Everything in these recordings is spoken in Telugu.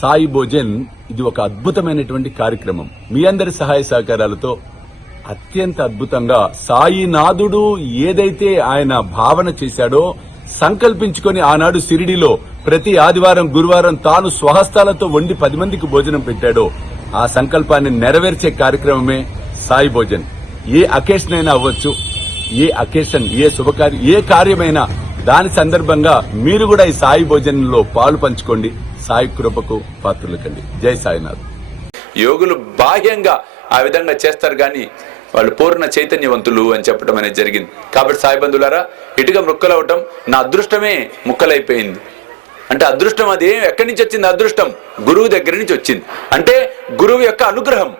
సాయి భోజన్ ఇది ఒక అద్భుతమైనటువంటి కార్యక్రమం. మీ అందరి సహాయ సహకారాలతో అత్యంత అద్భుతంగా సాయినాథుడు ఏదైతే ఆయన భావన చేశాడో సంకల్పించుకొని ఆనాడు షిరిడీలో ప్రతి ఆదివారం గురువారం తాను స్వహస్తాలతో వండి 10 మందికి భోజనం పెట్టాడో ఆ సంకల్పాన్ని నెరవేర్చే కార్యక్రమమే సాయి భోజన్. ఏ అకేషన్ అయినా అవ్వచ్చు, ఏ అకేషన్, ఏ శుభకార్యం, ఏ కార్యమైనా దాని సందర్భంగా మీరు కూడా ఈ సాయి భోజనంలో పాలు పంచుకోండి. సాయి కృపకు పాత్రులకండి. జై సాయినాథ్. యోగులు బాహ్యంగా ఆ విధంగా చేస్తారు కానీ వాళ్ళు పూర్ణ చైతన్యవంతులు అని చెప్పడం అనేది జరిగింది. కాబట్టి సాయి బంధువులారా, ఇటుగా ముక్కలవటం నా అదృష్టమే ముక్కలైపోయింది అంటే అదృష్టం అది ఎక్కడి నుంచి వచ్చింది? అదృష్టం గురువు దగ్గర నుంచి వచ్చింది. అంటే గురువు యొక్క అనుగ్రహం.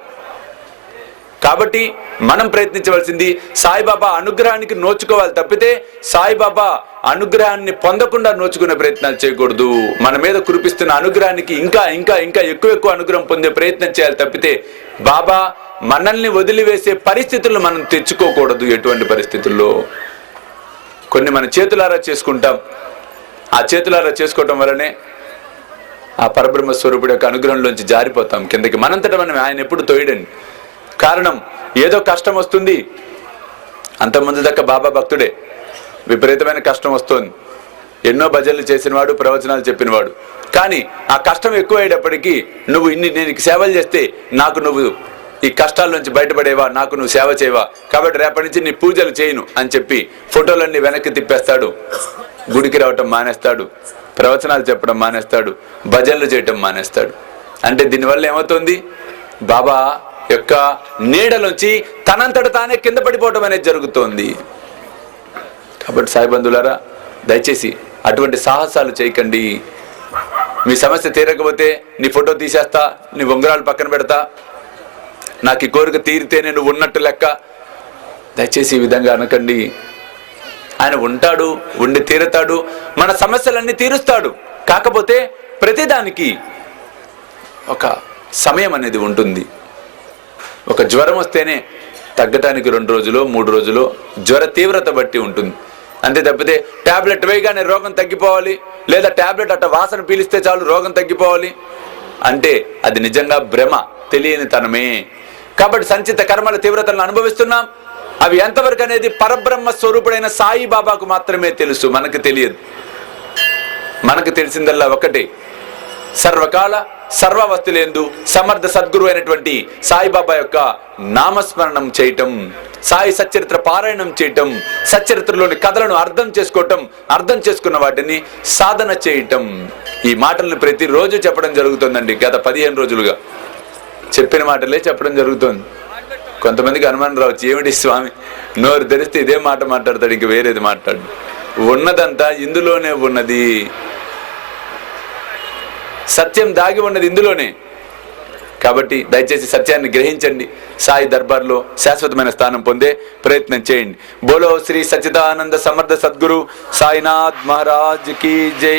కాబట్టి మనం ప్రయత్నించవలసింది సాయిబాబా అనుగ్రహానికి నోచుకోవాలి తప్పితే సాయిబాబా అనుగ్రహాన్ని పొందకుండా నోచుకునే ప్రయత్నాలు చేయకూడదు. మన మీద కురిపిస్తున్న అనుగ్రహానికి ఇంకా ఇంకా ఇంకా ఎక్కువ అనుగ్రహం పొందే ప్రయత్నం చేయాలి తప్పితే బాబా మనల్ని వదిలివేసే పరిస్థితులను మనం తెచ్చుకోకూడదు. ఎటువంటి పరిస్థితుల్లో కొన్ని మన చేతులారా చేసుకుంటాం. ఆ చేతులారా చేసుకోవటం వల్లనే ఆ పరబ్రహ్మ స్వరూపుడు యొక్క అనుగ్రహంలోంచి జారిపోతాం కిందకి. మనంతటా మనం ఆయన ఎప్పుడు తోయడండి. కారణం ఏదో కష్టం వస్తుంది. అంతకుముందు దాకా బాబా భక్తుడే, విపరీతమైన కష్టం వస్తుంది. ఎన్నో భజనలు చేసినవాడు, ప్రవచనాలు చెప్పినవాడు. కానీ ఆ కష్టం ఎక్కువ అయ్యేటప్పటికీ నువ్వు నేను సేవలు చేస్తే నాకు నువ్వు ఈ కష్టాల నుంచి బయటపడేవా, నాకు నువ్వు సేవ చేయవా, కాబట్టి రేపటి నుంచి నీ పూజలు చేయను అని చెప్పి ఫోటోలన్నీ వెనక్కి తిప్పేస్తాడు. గుడికి రావటం మానేస్తాడు, ప్రవచనాలు చెప్పడం మానేస్తాడు, భజనలు చేయటం మానేస్తాడు. అంటే దీనివల్ల ఏమవుతుంది? బాబా యొక్క నీడలోంచి తనంతట తానే కింద పడిపోవటం అనేది జరుగుతోంది. కాబట్టి సాయి బంధువులారా, దయచేసి అటువంటి సాహసాలు చేయకండి. మీ సమస్య తీరకపోతే నీ ఫోటో తీసేస్తా, నీ ఉంగరాలు పక్కన పెడతా, నాకు ఈ కోరిక తీరితేనే నువ్వు ఉన్నట్టు లెక్క. దయచేసి ఈ విధంగా అనకండి. ఆయన ఉంటాడు, ఉండి తీరుతాడు, మన సమస్యలన్నీ తీరుస్తాడు. కాకపోతే ప్రతిదానికి ఒక సమయం అనేది ఉంటుంది. ఒక జ్వరం వస్తేనే తగ్గటానికి 2 రోజులు 3 రోజులు జ్వర తీవ్రత బట్టి ఉంటుంది. అంతే తప్పితే టాబ్లెట్ వేయగానే రోగం తగ్గిపోవాలి, లేదా టాబ్లెట్ అట్ట వాసన పీలిస్తే చాలు రోగం తగ్గిపోవాలి అంటే అది నిజంగా భ్రమ, తెలియని తనమే. కాబట్టి సంచిత కర్మల తీవ్రతలను అనుభవిస్తున్నాం. అవి ఎంతవరకు అనేది పరబ్రహ్మ స్వరూపుడైన సాయి బాబాకు మాత్రమే తెలుసు, మనకు తెలియదు. మనకు తెలిసిందల్లా ఒకటే, సర్వకాల సర్వవస్తులేందు సమర్థ సద్గురు అయినటువంటి సాయిబాబా యొక్క నామస్మరణం చేయటం, సాయి సచ్చరిత్ర పారాయణం చేయటం, సచ్చరిత్రలోని కథలను అర్థం చేసుకోవటం, అర్థం చేసుకున్న వాటిని సాధన చేయటం. ఈ మాటలను ప్రతిరోజు చెప్పడం జరుగుతుందండి. గత 15 రోజులుగా చెప్పిన మాటలే చెప్పడం జరుగుతుంది. కొంతమందికి అనుమానం రావచ్చు, ఏమిటి స్వామి నోరు తెరిస్తే ఇదే మాట మాట్లాడతాడు, ఇంక వేరేది మాట్లాడు. ఉన్నదంతా ఇందులోనే ఉన్నది, సత్యం దాగి ఉన్నది ఇందులోనే. కాబట్టి దయచేసి సత్యాన్ని గ్రహించండి. సాయి దర్బార్లో శాశ్వతమైన స్థానం పొందే ప్రయత్నం చేయండి. బోలో శ్రీ సచ్చిదానంద సమర్థ సద్గురు సాయినాథ్ మహారాజ్ కీ జై.